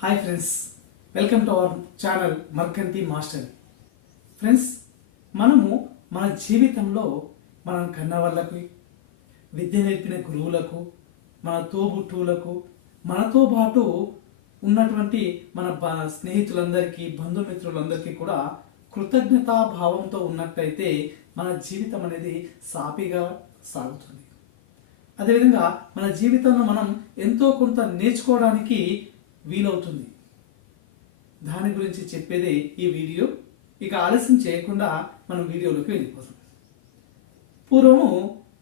Hi friends, welcome to our channel Markanti master. Friends, మనము మన జీవితంలో మనం కన్న వాళ్ళకి, విద్య నేర్పిన గురువులకు, మన తోబుట్టువులకు, మనతో పాటు ఉన్నటువంటి మన స్నేహితులందరికీ, బంధుమిత్రులందరికీ కూడా కృతజ్ఞతా భావంతో ఉన్నట్టయితే మన జీవితం అనేది సాఫీగా సాగుతుంది. అదేవిధంగా మన జీవితంలో మనం ఎంతో కొంత నేర్చుకోవడానికి వీలవుతుంది. దాని గురించి చెప్పేదే ఈ వీడియో. ఇక ఆలస్యం చేయకుండా మనం వీడియోలోకి వెళ్ళిపోతాం. పూర్వము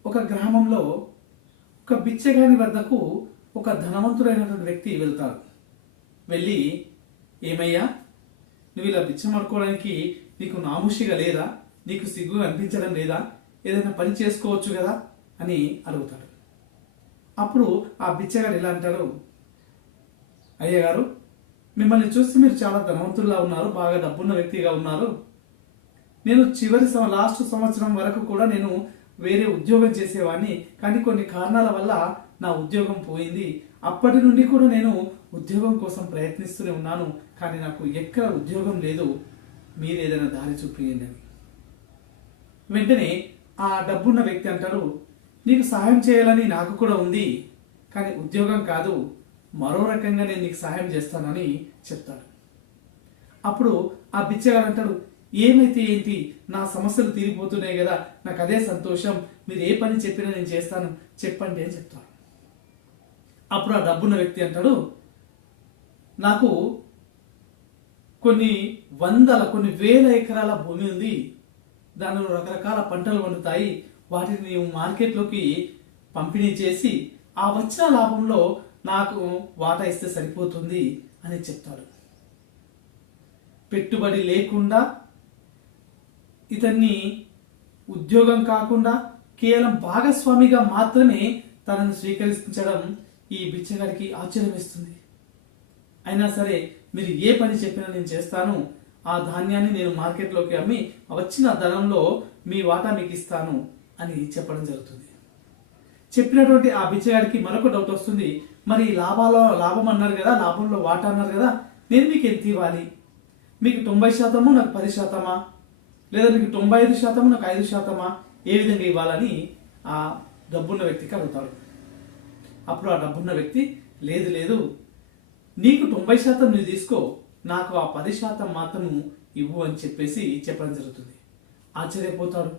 ఒక గ్రామంలో ఒక బిచ్చగాని వద్దకు ఒక ధనవంతుడైనటువంటి వ్యక్తి వెళ్తాడు. వెళ్ళి, ఏమయ్యా, నువ్వు ఇలా బిచ్చం పడుకోవడానికి నీకు నాముషిగా లేదా? నీకు సిగ్గు అనిపించడం లేదా? ఏదైనా పని చేసుకోవచ్చు కదా అని అడుగుతాడు. అప్పుడు ఆ బిచ్చగాడు ఇలా అంటాడు, అయ్యగారు, మిమ్మల్ని చూస్తే మీరు చాలా ధనవంతుల్లా ఉన్నారు, బాగా డబ్బున్న వ్యక్తిగా ఉన్నారు. నేను లాస్ట్ సంవత్సరం వరకు కూడా నేను వేరే ఉద్యోగం చేసేవాడిని, కానీ కొన్ని కారణాల వల్ల నా ఉద్యోగం పోయింది. అప్పటి నుండి కూడా నేను ఉద్యోగం కోసం ప్రయత్నిస్తూనే ఉన్నాను, కానీ నాకు ఎక్కడ ఉద్యోగం లేదు. మీరు ఏదైనా దారి చూపించండి అని. వెంటనే ఆ డబ్బున్న వ్యక్తి అంటాడు, నీకు సహాయం చేయాలని నాకు కూడా ఉంది, కానీ ఉద్యోగం కాదు, మరో రకంగా నేను నీకు సహాయం చేస్తానని చెప్తాడు. అప్పుడు ఆ బిచ్చగాడు అంటాడు, ఏమైతే ఏంటి, నా సమస్యలు తీరిపోతున్నాయి కదా, నాకు అదే సంతోషం, మీరు ఏ పని చెప్పినా నేను చేస్తాను, చెప్పండి అని చెప్తాడు. అప్పుడు ఆ డబ్బున్న వ్యక్తి అంటాడు, నాకు కొన్ని వేల ఎకరాల భూమి ఉంది, దానిలో రకరకాల పంటలు పండుతాయి, వాటిని నీవు మార్కెట్లోకి పంపిణీ చేసి ఆ వచ్చిన లాభంలో నాకు వాటా ఇస్తే సరిపోతుంది అని చెప్తాడు. పెట్టుబడి లేకుండా, ఇతన్ని ఉద్యోగం కాకుండా కేవలం భాగస్వామిగా మాత్రమే తనను స్వీకరించడం ఈ బిచ్చగాడికి ఆశ్చర్యం ఇస్తుంది. అయినా సరే, మీరు ఏ పని చెప్పినా నేను చేస్తాను, ఆ ధాన్యాన్ని నేను మార్కెట్లోకి అమ్మి వచ్చిన ధనంలో మీ వాటా మీకు ఇస్తాను అని చెప్పడం జరుగుతుంది. చెప్పినటువంటి ఆ బిచ్చగాడికి మరొక డౌట్ వస్తుంది, మరి లాభం అన్నారు కదా, లాభంలో వాటా అన్నారు కదా, నేను మీకు ఎంత ఇవ్వాలి? మీకు 90% నాకు 10%, లేదా మీకు 95% నాకు 5%, ఏ విధంగా ఇవ్వాలని ఆ డబ్బున్న వ్యక్తికి అడుగుతాడు. అప్పుడు ఆ డబ్బున్న వ్యక్తి, లేదు, నీకు 90% నువ్వు తీసుకో, నాకు ఆ 10% మాత్రం ఇవ్వు అని చెప్పేసి చెప్పడం జరుగుతుంది. ఆశ్చర్యపోతాడు.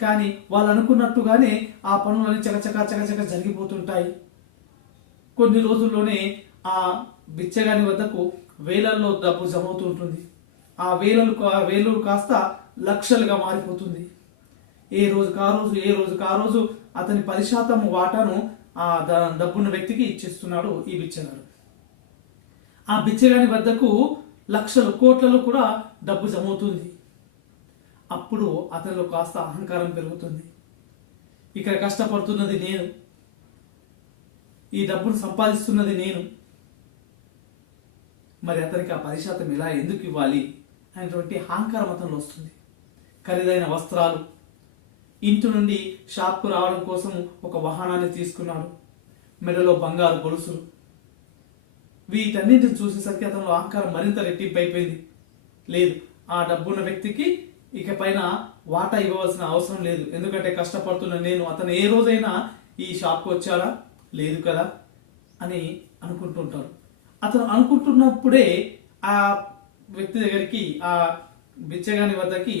కానీ వాళ్ళు అనుకున్నట్టుగానే ఆ పనులన్నీ చకచక జరిగిపోతుంటాయి. కొన్ని రోజుల్లోనే ఆ బిచ్చగాని వద్దకు వేలల్లో డబ్బు జమ అవుతూ ఉంటుంది. ఆ వేలు కాస్త లక్షలుగా మారిపోతుంది. ఏ రోజుకు ఆ రోజు అతని 10% వాటాను ఆ డబ్బున్న వ్యక్తికి ఇచ్చేస్తున్నాడు ఈ బిచ్చగాడు. ఆ బిచ్చగాని వద్దకు లక్షలు, కోట్లలో కూడా డబ్బు జమ అవుతుంది. అప్పుడు అతనిలో కాస్త అహంకారం పెరుగుతుంది. ఇక్కడ కష్టపడుతున్నది నేను, ఈ డబ్బును సంపాదిస్తున్నది నేను, మరి అతనికి ఆ 10% ఇలా ఎందుకు ఇవ్వాలి అనేటువంటి అహంకారం అతనిలో వస్తుంది. ఖరీదైన వస్త్రాలు, ఇంటి నుండి షాప్కు రావడం కోసం ఒక వాహనాన్ని తీసుకున్నాడు, మెడలో బంగారు గొలుసులు. వీటన్నింటిని చూసేసరికి అతనిలో అహంకారం మరింత రెట్టింపు అయిపోయింది. లేదు, ఆ డబ్బున్న వ్యక్తికి ఇక పైన వాటా ఇవ్వవలసిన అవసరం లేదు, ఎందుకంటే కష్టపడుతున్న నేను, అతను ఏ రోజైనా ఈ షాప్కి వచ్చారా? లేదు కదా అని అనుకుంటుంటారు. అతను అనుకుంటున్నప్పుడే ఆ వ్యక్తి దగ్గరికి, ఆ బిచ్చగాని వద్దకి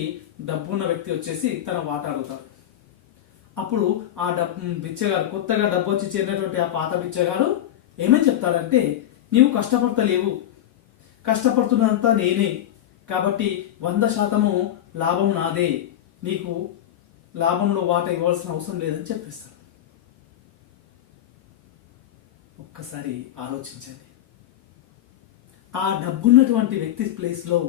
డబ్బున్న వ్యక్తి వచ్చేసి తన వాటా అడుగుతాడు. అప్పుడు ఆ బిచ్చగాడు, కొత్తగా డబ్బు వచ్చి చేరినటువంటి ఆ పాత బిచ్చగాడు ఏమని చెప్తాడంటే, నీవు కష్టపడతలేవు, కష్టపడుతున్నంతా నేనే, కాబట్టి 100% లాభం నాదే, నీకు లాభంలో వాటా ఇవ్వాల్సిన అవసరం లేదని చెప్పేస్తాడు. ఒక్కసారి ఆలోచించండి. ఆ డబ్బున్నటువంటి వ్యక్తి ప్లేస్లో,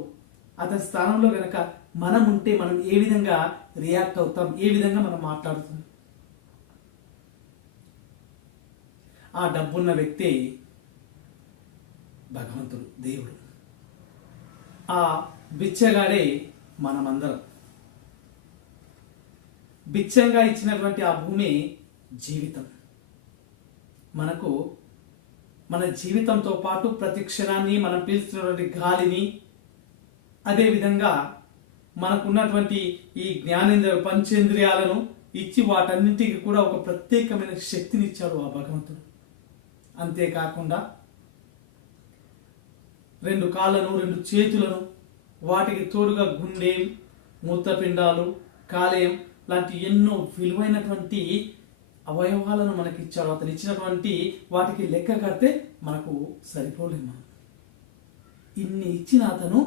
అతని స్థానంలో గనక మనం ఉంటే మనం ఏ విధంగా రియాక్ట్ అవుతాం, ఏ విధంగా మనం మాట్లాడుతాం? ఆ డబ్బున్న వ్యక్తి భగవంతుడు, దేవుడు. ఆ బిచ్చగాడే మనమందరం. బిచ్చంగా ఇచ్చినటువంటి ఆ భూమి జీవితం. మనకు మన జీవితంతో పాటు ప్రతి క్షణాన్ని మనం పీల్చుతున్నటువంటి గాలిని, అదేవిధంగా మనకున్నటువంటి ఈ జ్ఞానేంద్రియ పంచేంద్రియాలను ఇచ్చి వాటన్నింటికి కూడా ఒక ప్రత్యేకమైన శక్తిని ఇచ్చాడు ఆ భగవంతుడు. అంతేకాకుండా 2 కాళ్ళను, 2 చేతులను, వాటికి తోడుగా గుండె, మూత్రపిండాలు, కాలేయం లాంటి ఎన్నో విలువైనటువంటి అవయవాలను మనకి ఇచ్చాడు. అతను ఇచ్చినటువంటి వాటికి లెక్క కడితే మనకు సరిపోలేము. ఇన్ని ఇచ్చిన అతను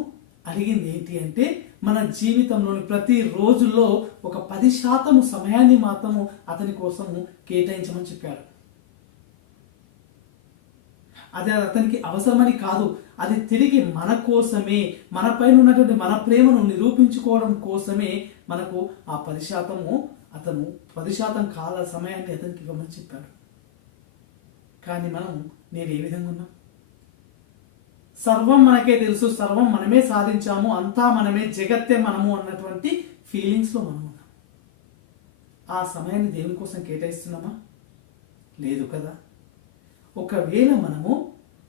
అడిగింది ఏంటి అంటే, మన జీవితంలోని ప్రతి రోజుల్లో ఒక 10% సమయాన్ని మాత్రము అతని కోసము కేటాయించమని చెప్పాడు. అది అతనికి అవసరమని కాదు, అది తిరిగి మన కోసమే, మన పైన ఉన్నటువంటి మన ప్రేమను నిరూపించుకోవడం కోసమే మనకు ఆ 10% అతను 10% కాల సమయాన్ని అతనికి ఇవ్వమని చెప్పాడు. కానీ నేను ఏ విధంగా ఉన్నాం? సర్వం మనకే తెలుసు, సర్వం మనమే సాధించాము, అంతా మనమే, జగత్తే మనము అన్నటువంటి ఫీలింగ్స్లో మనం ఉన్నాం. ఆ సమయాన్ని దేవుని కోసం కేటాయిస్తున్నామా? లేదు కదా. ఒకవేళ మనము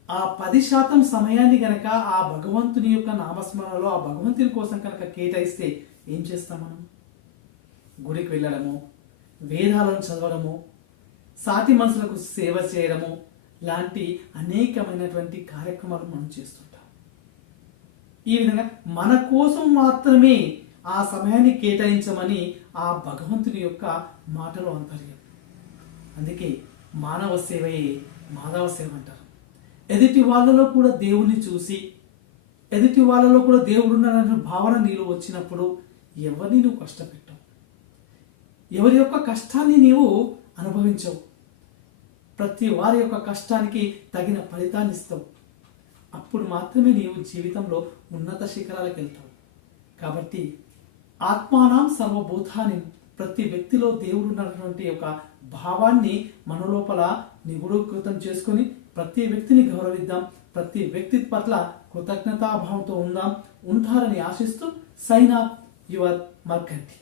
ఆ 10% సమయాన్ని గనక ఆ భగవంతుని యొక్క నామస్మరణలో ఆ భగవంతుని కోసం కనుక కేటాయిస్తే ఏం చేస్తాం? మనం గుడికి వెళ్ళడము, వేదాలను చదవడము, సాటి మనుషులకు సేవ చేయడము లాంటి అనేకమైనటువంటి కార్యక్రమాలు మనం చేస్తుంటాం. ఈ విధంగా మన కోసం మాత్రమే ఆ సమయాన్ని కేటాయించమని ఆ భగవంతుని యొక్క మాటలో అంతర్యం. అందుకే మానవ సేవయే మాధవ సేవ అంటారు. ఎదుటి వాళ్ళలో కూడా దేవుణ్ణి చూసి, ఎదుటి వాళ్ళలో కూడా దేవుడున్న భావన నీలో వచ్చినప్పుడు ఎవరిని నువ్వు కష్టపెట్టవు, ఎవరి యొక్క కష్టాన్ని నీవు అనుభవించవు, ప్రతి వారి యొక్క కష్టానికి తగిన ఫలితాన్ని ఇస్తావు. అప్పుడు మాత్రమే నీవు జీవితంలో ఉన్నత శిఖరాలకు వెళ్తావు. కాబట్టి ఆత్మానం సర్వభూతాన్ని, ప్రతి వ్యక్తిలో దేవుడు ఉన్నటువంటి ఒక భావాన్ని మన లోపల నిగుడీకృతం చేసుకొని ప్రతి వ్యక్తిని గౌరవిద్దాం, ప్రతి వ్యక్తి పట్ల కృతజ్ఞతాభావంతో ఉంటారని ఆశిస్తూ సైన్ ఆఫ్ యువర్ మర్కంటి.